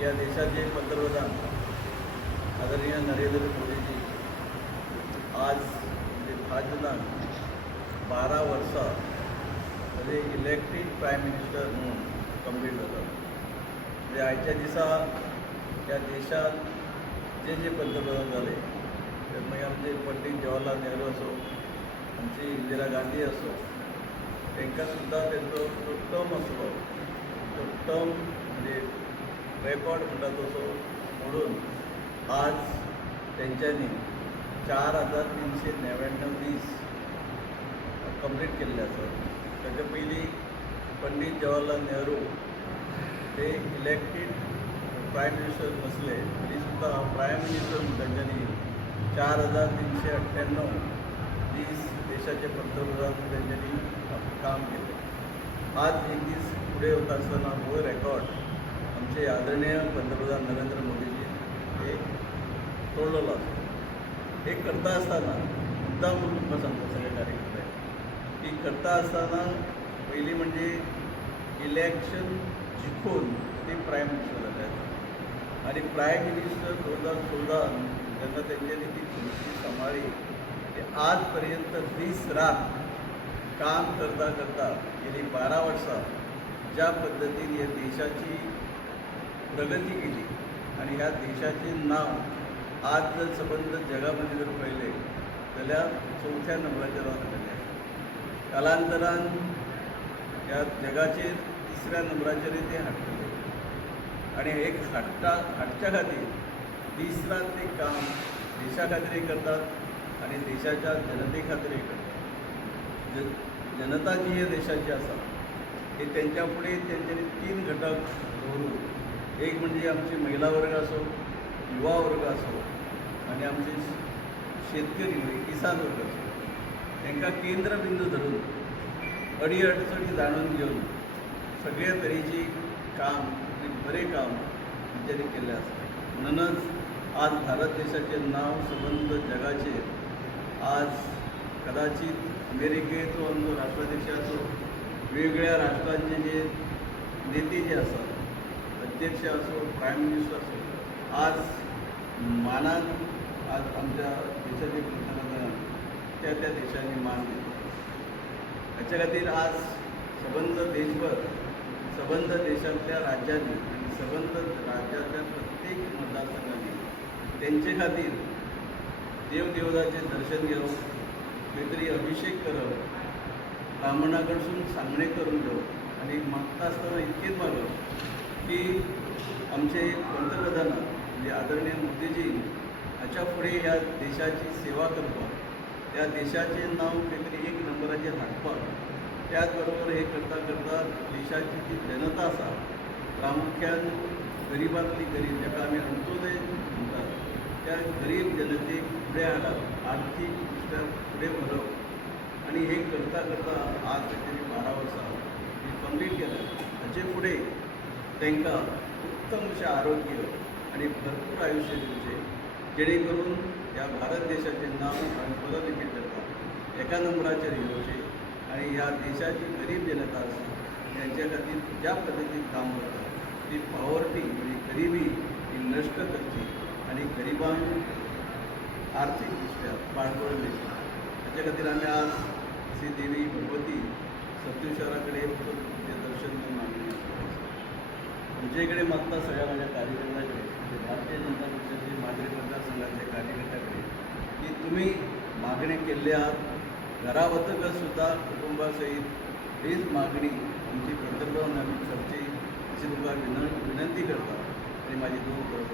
या देशाचे पंतप्रधान आदरणीय नरेंद्र मोदीजी आज म्हणजे 5 दिनांक 12 वर्सां म्हणजे इलेक्टेड प्रायम मिनिस्टर म्हणून कंप्लीट जातात. म्हणजे आयच्या दिसा ह्या देशात जे पंतप्रधान जाले ते मागीर आमचे पंडीत जवाहरलाल नेहरू असो, आमची इंदिरा गांधी असो, तांकां सुद्दां तेंचो जो टर्म आसलो तो टर्म म्हणजे रेकॉर्ड म्हणटा तसो म्हणून आज तेंच्यांनी 4,399 दीस कंप्लीट केल्ले आसात. ताचे पयलीं पंडीत जवाहरलाल नेहरू हे इलेक्टेड प्रायम मिनिस्टर नसले तरी सुद्दां प्रायम मिनिस्टर म्हणून तेंच्यांनी 4,398 दीस देशाचे पंतप्रधान म्हणून तेंच्यांनी काम केलें. आज एक दीस फुडें वता आसतना हो रेकॉर्ड आमचे आदरणीय पंतप्रधान नरेंद्र मोदीजी हे तोडलेलो आसा. हे करता आसतना मुद्दाम म्हणून तुमकां सांगता सगळे कार्यकर्त्यांक की करता आसतना पयलीं म्हणजे इलेक्शन जिखून ते प्रायम मिनिस्टर जाल्यात आनी प्रायम मिनिस्टर 2014 जेन्ना तेंच्यांनी ती खुर्ची सांबाळ्ळी ते आज पर्यंत दीस रात काम करता करता गेली 12 वर्सां ज्या पद्दतीन ह्या देशाची प्रगती केली आणि ह्या देशाचे नाव आज जर संबंध जगामध्ये जर पळयले जाल्यार 4थ्या नंबराचेर रावतले. कालांतरान ह्या जगाचेर 3ऱ्या नंबराचेर ते हाडटले आणि एक हाडच्या खातीर दीस रात ते काम देशा खातीरय करतात आणि देशाच्या जनते खातीरय करतात. जनता जी ह्या देशाची आसा हे तेंच्या फुडें तेंच्यांनी 3 घटक दवरून एक म्हणजे आमची महिला वर्ग असो, युवा वर्ग असो आणि आमचे शेतकरी म्हणजे किसान वर्ग असो तांकां केंद्रबिंदू धरून अडीअडचणी जाणून घेवन सगळ्या तरेची काम आणि बरें काम तेंच्यांनी केल्लें आसा. म्हणूनच आज भारत देशाचें नांव संबंद जगाचेर आज कदाचित अमेरिकेचो आमचो राष्ट्राध्यक्ष असो, वेगवेगळ्या राष्ट्रांचे जे नेते जे आसात, अध्यक्ष असो, प्रायम मिनिस्टर असो, आज मानान आज आमच्या देशाचे पंतप्रधान त्या देशांनी मान दिलो. हाच्या खातीर आज संबंध देशभर संबंध देशांतल्या राज्यांनी आनी संबंध राज्यातल्या प्रत्येक मतदारसंघांनी तेंचे खातीर देवदेवताचें दर्शन घेवप, खंय तरी अभिषेक करप, ब्राह्मणा कडसून सांगणें करून घेवप आनी मागता आसतना इतकेंच मागप की आमचे पंतप्रधान म्हणजे आदरणीय मोदीजी हाच्या फुडें ह्या देशाची सेवा करपाक, त्या देशाचें नांव खंय तरी 1 नंबराचेर हाडपाक, त्याच बरोबर हे करता करता देशाची जी जनता आसा प्रामुख्यान गरिबांतली गरीब जाका आमी अंत्योदय म्हणटात त्या गरीब जनतेक फुडें हाडप, आर्थीक दृश्ट्या फुडें व्हरप आनी हे करता करता आज तेंच्यांनी 12 वर्सां ही कंप्लीट केल्या. हाचे फुडें तांकां उत्तम अशें आरोग्य आनी भरपूर आयुश्य दिवचें जेणे करून ह्या भारत देशाचें नांव आमी परत रिपीट करता एका नंबराचेर येवचें आनी ह्या देशाची गरीब जनता आसा त्यांच्या खातीर ज्या पद्दतीन काम करता ती पॉवर्टी म्हणजे गरिबी ही नश्ट करची आनी गरिबांक आर्थीक दृश्ट्या पाळपळ दिवची. हाच्या खातीर आमी आज श्री देवी भगवती सप्तेश्वरा कडेन दर्शन घेवन मागणी तुमचे कडेन मागता सगळ्या माझ्या कार्यकर्त्याकडे म्हणजे भारतीय जनता पक्षाचे मांद्रे मतदारसंघातले कार्यकर्त्याकडे की तुम्ही मागणी केल्ले आहात. घरा वतकच सुद्धा कुटुंबा सहित हीच मागणी आमची पंतप्रधान आमी करची अशी तुमकां विनंती करता आणि माझी 2 करोड